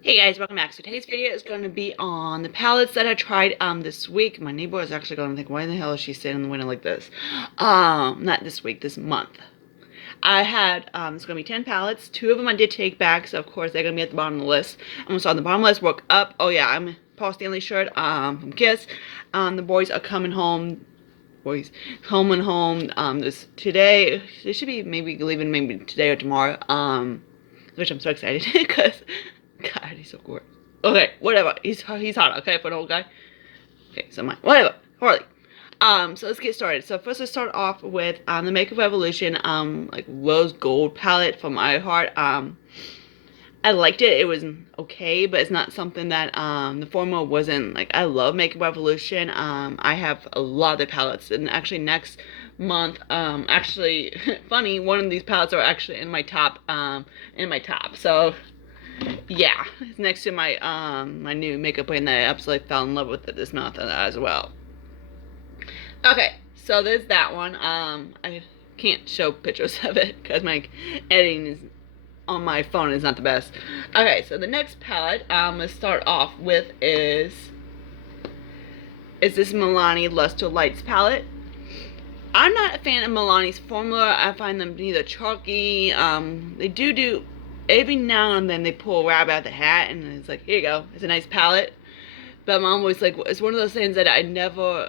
Hey guys, welcome back. So today's video is going to be on the palettes that I tried this week. My neighbor is actually going to think, why in the hell is she sitting in the window like this? Not this week, this month. I had, it's going to be 10 palettes. 2 of them I did take back, so of course they're going to be at the bottom of the list. I'm going to start on the bottom of the list, work up. Oh yeah, I'm Paul Stanley shirt from Kiss. The boys are coming home. Boys, home and home. This today, they should be maybe leaving maybe today or tomorrow. Which I'm so excited because God, he's so cool. Okay, whatever. He's hot. Okay, for an old guy. Okay, so whatever. Harley. So let's get started. So first, let's start off with the Makeup Revolution like rose gold palette from iHeart. I liked it. It was okay, but it's not something that the formula wasn't like. I love Makeup Revolution. I have a lot of the palettes, and actually next month, actually funny, one of these palettes are actually in my top. So yeah, it's next to my my new makeup brand that I absolutely fell in love with it this month as well. Okay, so there's that one. I can't show pictures of it because my editing is on my phone is not the best. Okay, so the next palette I'm gonna start off with is this Milani Lustre Lights palette. I'm not a fan of Milani's formula. I find them either chalky. They do every now and then they pull a rabbit out of the hat and it's like, here you go, it's a nice palette. But I'm always like, it's one of those things that I never.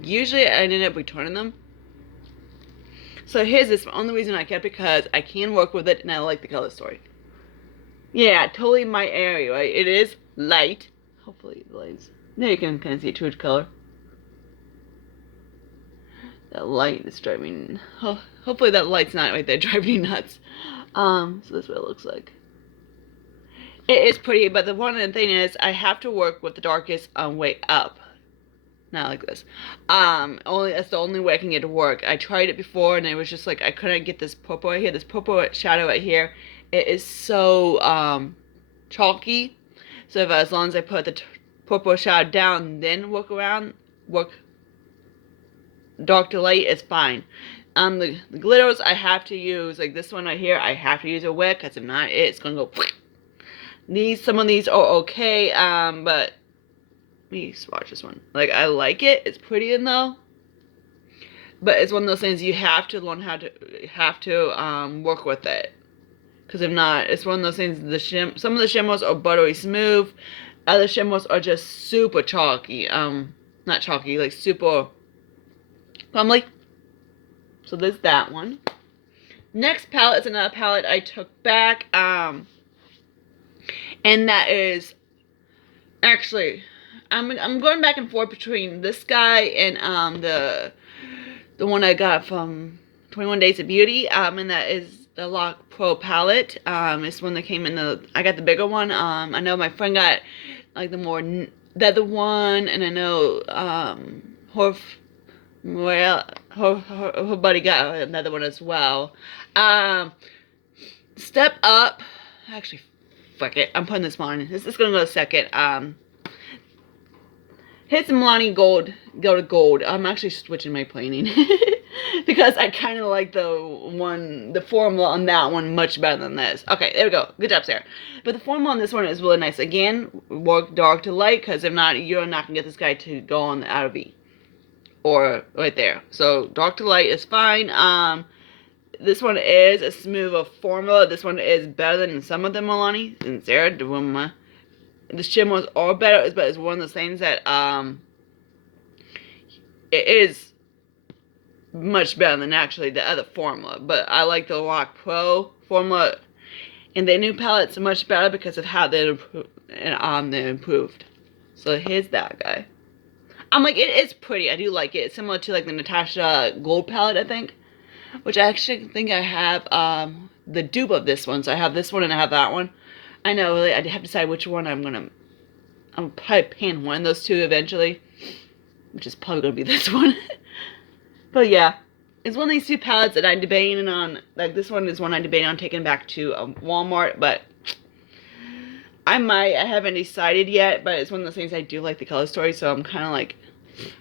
Usually I end up returning them. So here's this. The only reason I kept it because I can work with it and I like the color story. Yeah, totally my area, right? It is light. Hopefully the lights. There you can kind of see a true color. That light is driving. Hopefully that light's not right there driving me nuts. So this is what it looks like. It is pretty, but the one thing is I have to work with the darkest way up. Not like this. That's the only way I can get it to work. I tried it before and it was just like I couldn't get this purple right here, this purple shadow right here. It is so chalky. So if as long as I put the purple shadow down, then work dark to light, it's fine. The glitters I have to use, like this one right here, I have to use a wick because if not, it's gonna go. Some of these are okay, but let me swatch this one. Like I like it, it's pretty in though, but it's one of those things you have to learn how to work with it. Because if not, it's one of those things. Some of the shimmers are buttery smooth, other shimmers are just super chalky. Not chalky, like super crumbly. So there's that one. Next palette is another palette I took back, and that is actually I'm going back and forth between this guy and the one I got from 21 Days of Beauty, and that is the Lock Pro palette. It's one that came in I got the bigger one. I know my friend got like the other one, and I know her buddy got another one as well. Step Up. Actually, fuck it. I'm putting this on. This is gonna go second. Hit some Milani gold. Go to gold. I'm actually switching my planing because I kind of like the formula on that one much better than this. Okay, there we go. Good job, Sarah. But the formula on this one is really nice. Again, work dark to light because if not, you're not gonna get this guy to go on the outer V or right there. So dark to light is fine. This one is a smoother formula. This one is better than some of the Milani and Sarah. The shimmers are better, but it's one of those things that it is much better than actually the other formula. But I like the Lock Pro formula, and their new palette's much better because of how they're improved. So here's that guy. I'm like, it is pretty. I do like it. It's similar to like the Natasha gold palette, I think, which I actually think I have the dupe of this one. So I have this one and I have that one. I know, really, I have to decide which one I'm probably pan one of those two eventually, which is probably gonna be this one. But yeah, it's one of these two palettes that I'm debating on. Like this one is one I'm debating on taking back to Walmart, but I haven't decided yet. But it's one of those things I do like the color story, so I'm kind of like,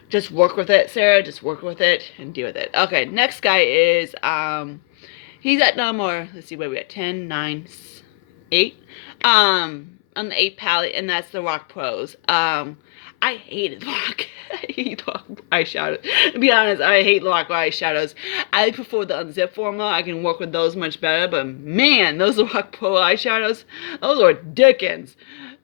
just work with it, Sarah. Just work with it and deal with it. Okay, next guy is he's at number. Let's see, where we at? 10, 9, 8. on the 8 palette, and that's the Rock Pros. I hated Rock. I hate Rock eyeshadows. To be honest, I hate Rock eyeshadows. I prefer the Unzip formula. I can work with those much better. But man, those Rock Pro eyeshadows, those are Dickens.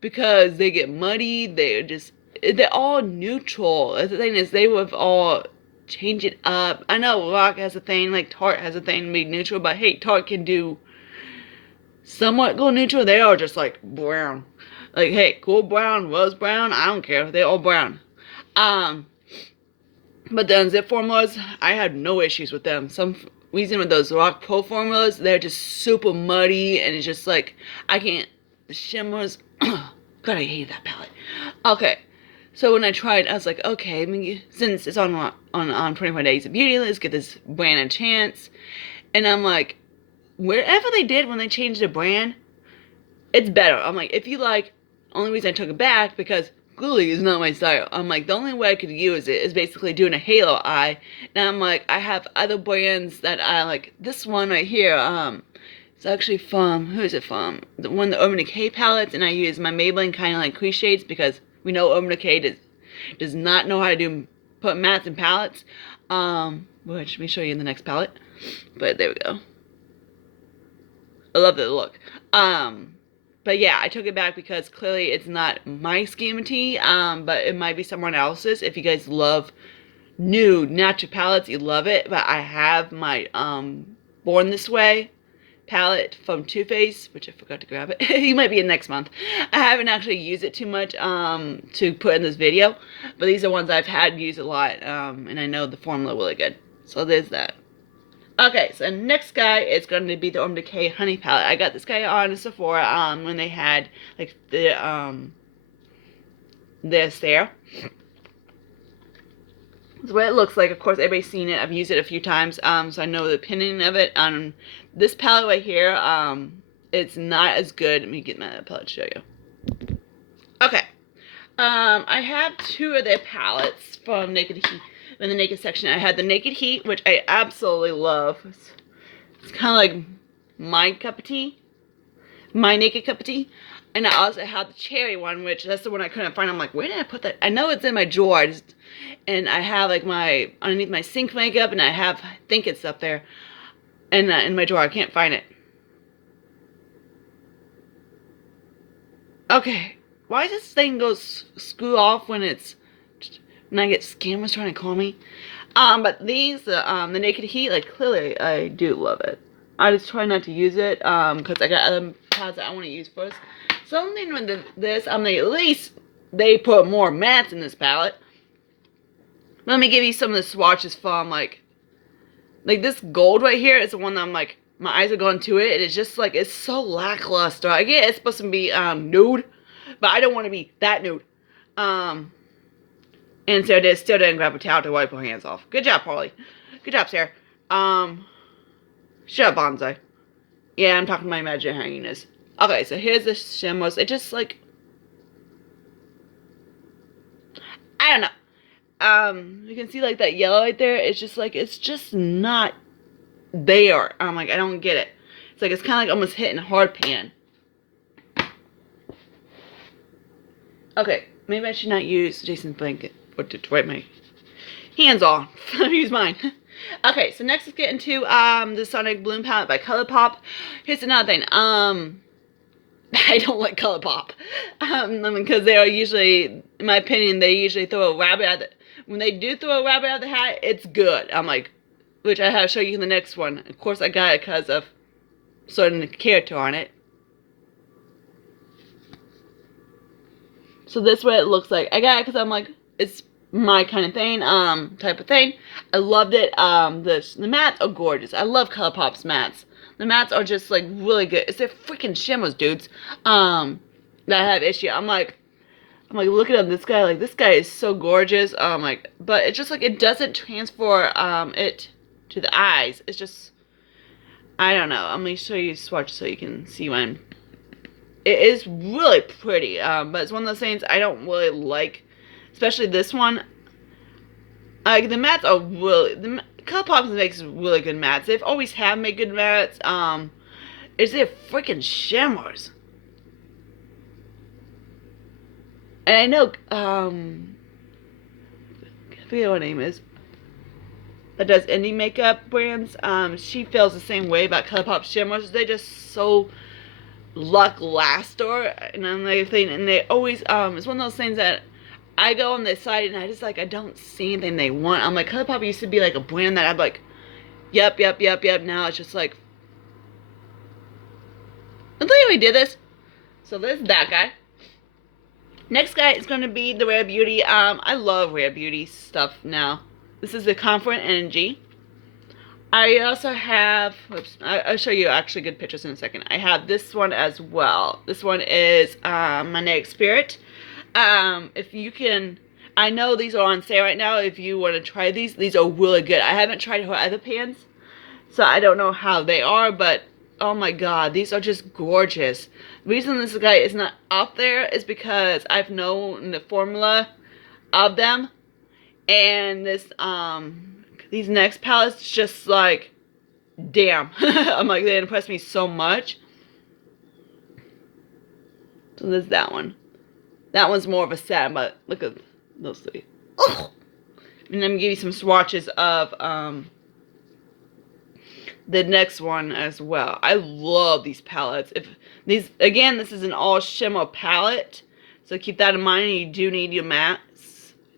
Because they get muddy. They're all neutral. The thing is, they would all change it up. I know Rock has a thing, like Tarte has a thing to be neutral. But hey, Tarte can do somewhat go neutral. They are just like brown. Like, hey, cool brown, rose brown, I don't care. They're all brown. But the Unzip formulas, I had no issues with them. Some reason with those Rock Pro formulas, they're just super muddy, and it's just like, I can't, the shimmers, God, I hate that palette. Okay, so when I tried, I was like, okay, since it's on 21 Days of Beauty, let's give this brand a chance. And I'm like, wherever they did when they changed the brand, it's better. I'm like, if you like, only reason I took it back because clearly is not my style. I'm like, the only way I could use it is basically doing a halo eye. And I'm like, I have other brands that I like. This one right here, it's actually from, who is it from? The Urban Decay palettes, and I use my Maybelline kind of like crease shades because we know Urban Decay does not know how to put mattes in palettes. Which let me show you in the next palette. But there we go. I love the look. But yeah, I took it back because clearly it's not my scheme of tea, but it might be someone else's. If you guys love nude natural palettes, you love it. But I have my Born This Way palette from Too Faced, which I forgot to grab it. He might be in next month. I haven't actually used it too much to put in this video, but these are ones I've had used a lot, and I know the formula really good. So there's that. Okay, so next guy is going to be the Urban Decay Honey Palette. I got this guy on Sephora when they had like this there. That's what it looks like. Of course, everybody's seen it. I've used it a few times, so I know the opinion of it. This palette right here, it's not as good. Let me get my palette to show you. Okay, I have two of their palettes from Naked Heat. In the Naked section, I had the Naked Heat, which I absolutely love. It's kind of like my cup of tea. My Naked cup of tea. And I also had the Cherry one, which that's the one I couldn't find. I'm like, where did I put that? I know it's in my drawer. And I have like my, underneath my sink makeup, and I think it's up there. And in my drawer, I can't find it. Okay. Why does this thing go screw off when I get scammers trying to call me? But these, the Naked Heat, like, clearly I do love it. I just try not to use it, because I got other palettes that I want to use first. Something with this, at least they put more mattes in this palette. Let me give you some of the swatches from, like this gold right here is the one that I'm like, my eyes are going to it. It's just like, it's so lackluster. I get it's supposed to be, nude, but I don't want to be that nude. And so they still didn't grab a towel to wipe her hands off. Good job, Polly. Good job, Sarah. Shut up, Bonsai. Yeah, I'm talking to my imaginary hyenas. Okay, so here's the shimmers. It just like, I don't know. You can see like that yellow right there. It's just like, it's just not there. I'm like, I don't get it. It's like, it's kind of like almost hitting hard pan. Okay, maybe I should not use Jason's blanket to wipe my hands off. I'll use mine. Okay, so next let's get into the Sonic Bloom palette by ColourPop. Here's another thing. I don't like ColourPop. Because they are usually, in my opinion, they usually throw a rabbit out the, when they do throw a rabbit out of the hat, it's good. I'm like, which I have to show you in the next one. Of course, I got it because of certain character on it. So this is what it looks like. I got it because I'm like, it's my kind of thing, type of thing. I loved it. The mattes are gorgeous. I love ColourPop's mattes. The mattes are just like really good. It's their freaking shimmers, dudes. That I have issue. I'm like looking at this guy. Like, this guy is so gorgeous. Like, but it's just like it doesn't transfer it to the eyes. It's just, I don't know. I'm gonna show you swatch so you can see one. It is really pretty, but it's one of those things I don't really like, especially this one. Like, the mattes are really, ColourPop makes really good mattes. They've always have made good mattes. It's their freaking shimmers. And I know, I forget what her name is, that does indie makeup brands. She feels the same way about ColourPop shimmers. They're just so lackluster, and everything. And they always, it's one of those things that I go on their site and I just like, I don't see anything they want. I'm like, ColourPop used to be like a brand that I'd like, yep. Now it's just like, I thought we did this. So there's that guy. Next guy is going to be the Rare Beauty. I love Rare Beauty stuff now. This is the Confident Energy. I also have, oops, I'll show you actually good pictures in a second. I have this one as well. This one is Magnetic Spirit. If you can, I know these are on sale right now. If you want to try these are really good. I haven't tried her other pans, so I don't know how they are, but oh my god, these are just gorgeous. The reason this guy is not up there is because I've known the formula of them, and this these next palettes just like, damn. I'm like, they impressed me so much. So there's that one. That one's more of a set, but look at those three. Oh! And I'm gonna give you some swatches of the next one as well. I love these palettes. If these, again, this is an all shimmer palette, so keep that in mind. You do need your mattes.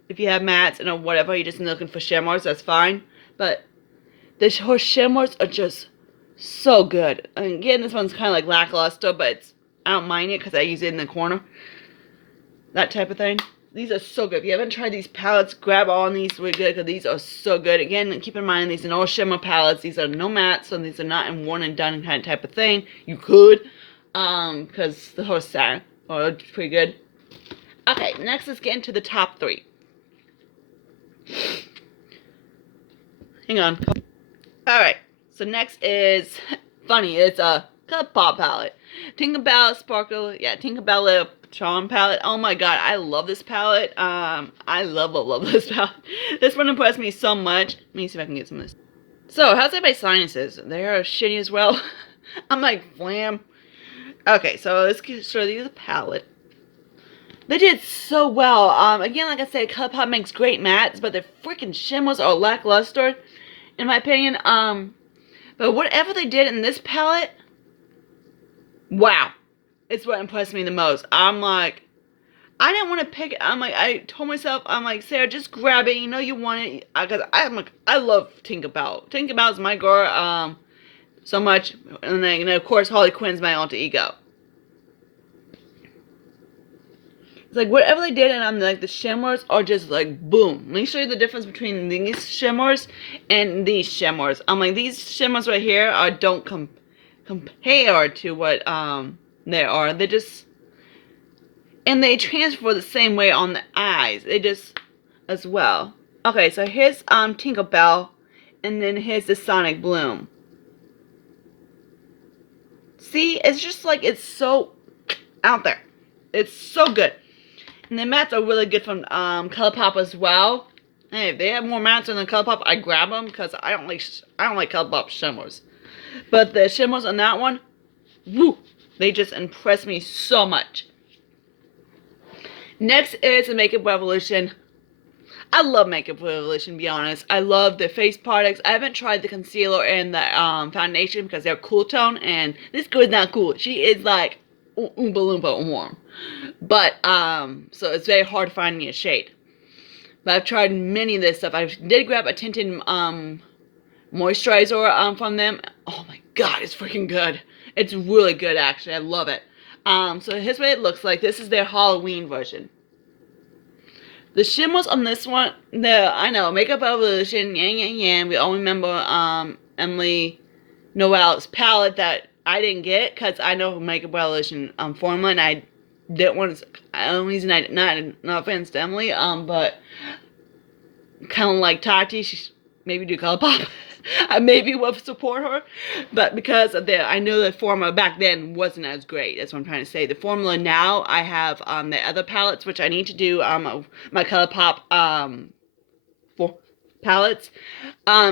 If you have mattes and whatever, you're just looking for shimmers, that's fine. But her shimmers are just so good. And again, this one's kind of like lackluster, but I don't mind it because I use it in the corner. That type of thing. These are so good. If you haven't tried these palettes, grab all of these really good because these are so good. Again, keep in mind these are all shimmer palettes. These are no mattes, so these are not in one and done kind of type of thing. You could, because the whole set are pretty good. Okay, next let's get into the top three. Hang on. Alright, so next is, funny, it's a ColourPop palette. Tinkerbell Sparkle, yeah, Tinkerbell Charm palette. Oh my god, I love this palette. I love this palette. This one impressed me so much. Let me see if I can get some of this. So, how's everybody's sinuses? They are shitty as well. I'm like, wham. Okay, so let's show you the palette. They did so well. Again, like I said, ColourPop makes great mattes, but their freaking shimmers are lackluster, in my opinion. But whatever they did in this palette, wow. It's what impressed me the most. I'm like, I didn't want to pick it. I'm like, I told myself, I'm like, Sarah, just grab it. You know you want it. Because I'm like, I love Tinkerbell. Tinkerbell's my girl, so much. And then, of course, Harley Quinn's my alter ego. It's like, whatever they did, and I'm like, the shimmers are just like, boom. Let me show you the difference between these shimmers and these shimmers. I'm like, these shimmers right here don't compare to what, they are. They just, and they transfer the same way on the eyes. They just, as well. Okay, so here's, Tinkerbell, and then here's the Sonic Bloom. See, it's just like, it's so out there. It's so good. And the mattes are really good from ColourPop as well. Hey, if they have more mattes than the ColourPop, I grab them because I don't like ColourPop shimmers. But the shimmers on that one, woo, they just impress me so much. Next is the Makeup Revolution. I love Makeup Revolution, to be honest. I love the face products. I haven't tried the concealer and the foundation because they're cool tone, and this girl is not cool. She is like Oompa Loompa warm. But, so it's very hard to find me a shade. But I've tried many of this stuff. I did grab a tinted moisturizer from them. Oh my god, it's freaking good. It's really good, actually. I love it. So here's what it looks like. This is their Halloween version. The shimmers on this one, I know, Makeup Revolution, yeah. We all remember Emily Noel's palette that I didn't get because I know Makeup Revolution formula, and I didn't want to. The only reason not offense to Emily, but kind of like Tati, she maybe do ColourPop. I maybe will support her, but because of I know the formula back then wasn't as great. That's what I'm trying to say. The formula now, I have the other palettes, which I need to do my ColourPop palettes.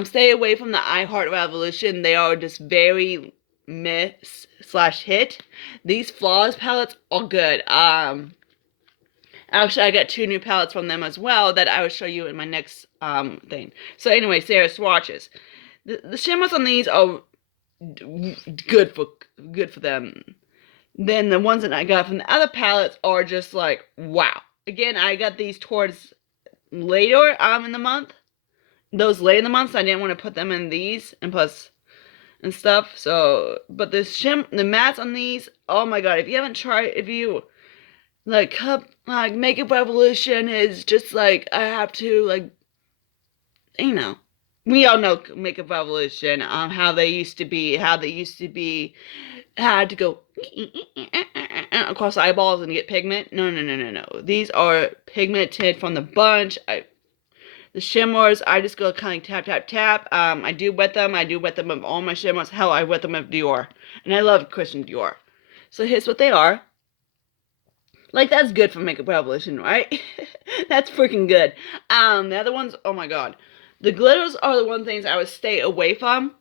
Stay away from the I Heart Revolution. They are just very miss/hit. These Flaws palettes are good. Actually, I got 2 new palettes from them as well that I will show you in my next thing. So anyway, Sarah swatches. The shimmers on these are good for them. Then the ones that I got from the other palettes are just like, wow. Again, I got these towards later in the month. Those late in the month, so I didn't want to put them in these and plus and stuff. So, but the mattes on these, oh my god! If you haven't tried, if you like Makeup Revolution is just like I have to like, you know, we all know Makeup Revolution, how they used to be, had to go across the eyeballs and get pigment. No. These are pigmented from the bunch. The shimmers, I just go kind of tap. I do wet them. I do wet them with all my shimmers. Hell, I wet them with Dior. And I love Christian Dior. So here's what they are. Like, that's good for Makeup Revolution, right? That's freaking good. The other ones, oh my god. The glitters are the one things I would stay away from.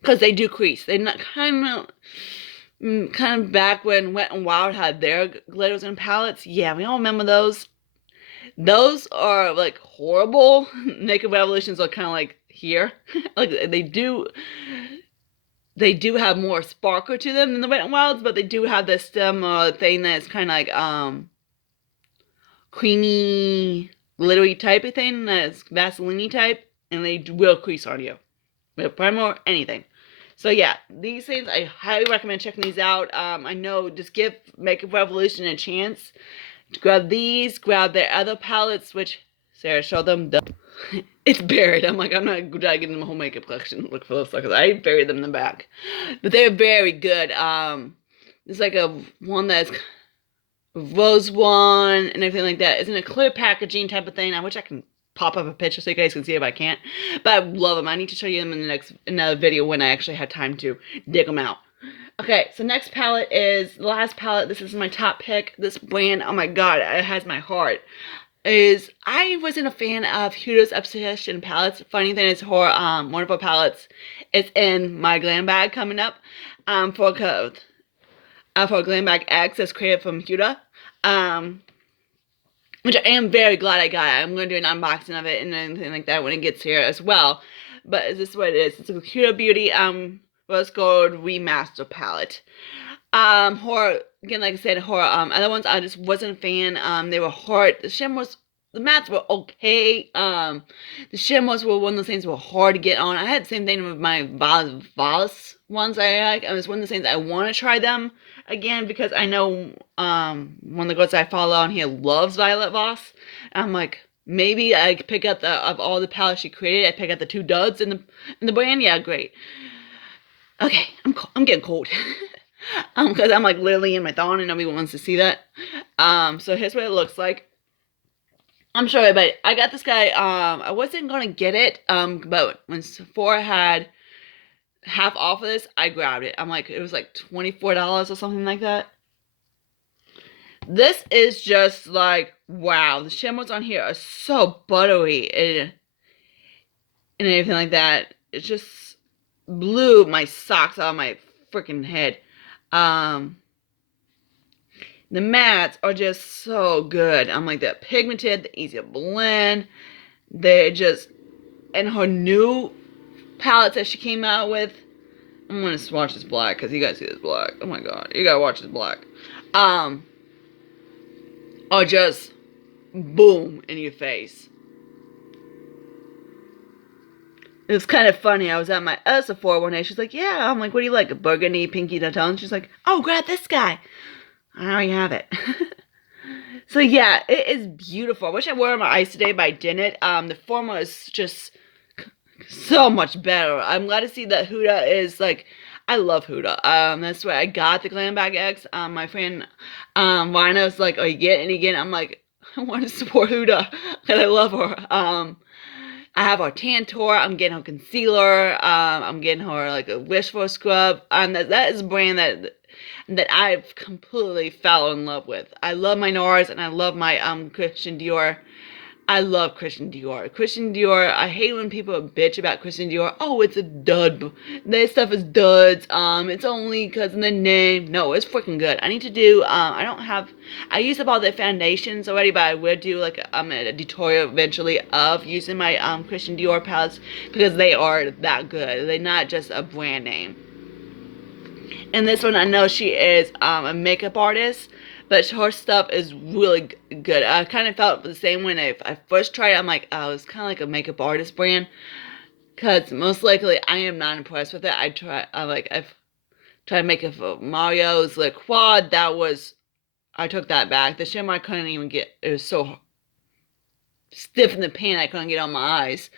Because they do crease. They're not kind of back when Wet n Wild had their glitters and palettes. Yeah, we all remember those. Those are like horrible. Makeup Revolutions are kind of like here. Like they do have more sparkle to them than the Wet n Wilds, but they do have this stem thing that's kind of like creamy, glittery type of thing. That's Vaseline type, and they will crease on you with primer or anything. So yeah, these things I highly recommend checking these out. I know, just give Makeup Revolution a chance. Grab these, grab their other palettes, which Sarah showed them. It's buried. I'm like, I'm not dragging the whole makeup collection. Look for those suckers. I buried them in the back. But they're very good. There's like a one that's a rose one and everything like that. It's in a clear packaging type of thing. I wish I can pop up a picture so you guys can see it, but I can't. But I love them. I need to show you them in another video when I actually have time to dig them out. Okay, so next palette is the last palette. This is my top pick. This brand, oh my god, it has my heart. I wasn't a fan of Hudas Obsession palettes. Funny thing is, her wonderful palettes is in my glam bag coming up. For Glam Bag X that's created from Huda. Which I am very glad I got. I'm going to do an unboxing of it and anything like that when it gets here as well. But this is what it is. It's a Huda Beauty Rose Gold Remaster Palette. Again, like I said, other ones I just wasn't a fan. They were hard. The mattes were okay. The shimmers were one of those things that were hard to get on. I had the same thing with my Voss ones I like. It was one of the things I want to try them again because I know one of the girls I follow on here loves Violet Voss. I'm like, maybe I pick up of all the palettes she created, I pick up the 2 duds in the brand. Yeah, great. Okay, I'm getting cold. Because I'm like literally in my thong and nobody wants to see that. So here's what it looks like. I'm sorry, but I got this guy. I wasn't gonna get it. But when Sephora had half off of this, I grabbed it. I'm like, it was like $24 or something like that. This is just like, wow. The shimmers on here are so buttery and everything like that. It just blew my socks out of my freaking head. The mattes are just so good. I'm like, they're pigmented, they're easy to blend. They're just, and her new palettes that she came out with, I'm gonna swatch this black because you guys see this black. Oh my god, you gotta watch this black. Are just boom in your face. It was kind of funny. I was at my Sephora one day. She's like, yeah. I'm like, what do you like? A burgundy, pinky tone? She's like, oh, grab this guy. I already have it. So yeah, it is beautiful. I wish I wore my eyes today, but I didn't. The formula is just so much better. I'm glad to see that Huda is like, I love Huda. That's where I got the Glam Bag X. My friend Rhino's like, oh, you get it? And again, I'm like, I want to support Huda because I love her. I have her Tantor. I'm getting her concealer. I'm getting her like a Wishful scrub. That is a brand that I've completely fell in love with. I love my NARS and I love my Christian Dior I love Christian Dior. Christian Dior, I hate when people bitch about Christian Dior. Oh, it's a dud. This stuff is duds. It's only because of the name. No, it's freaking good. I need to do, I used up all the foundations already, but I will do like a tutorial eventually of using my Christian Dior palettes because they are that good. They're not just a brand name. And this one, I know she is a makeup artist, but her stuff is really good. I kind of felt the same when I first tried it. I'm like, oh, it's kind of like a makeup artist brand, because most likely I am not impressed with it. I've tried makeup for Mario's like quad. I took that back. The shimmer I couldn't even get. It was so stiff in the pan I couldn't get on my eyes.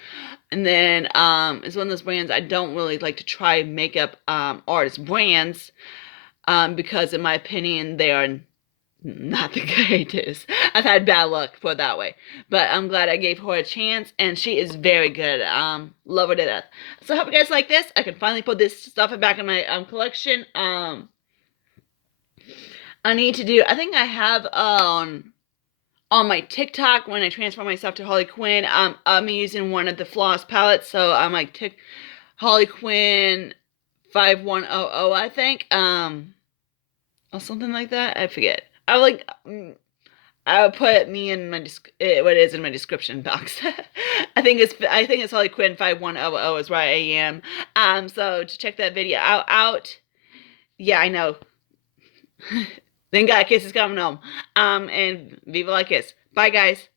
And then it's one of those brands I don't really like to try makeup artist brands because in my opinion they are not the greatest. I've had bad luck, put it that way. But I'm glad I gave her a chance, and she is very good. Love her to death. So I hope you guys like this. I can finally put this stuff back in my collection. I need to do, I think I have on my TikTok when I transfer myself to Harley Quinn, I'm using one of the floss palettes, so I'm like Harley Quinn 5100, I think, or something like that. I forget. I'll put me in my what it is in my description box. I think it's Harley Quinn 5100 is where I am. So to check that video out. Yeah, I know. Then God Kiss is coming home. And Viva La Kiss. Bye, guys.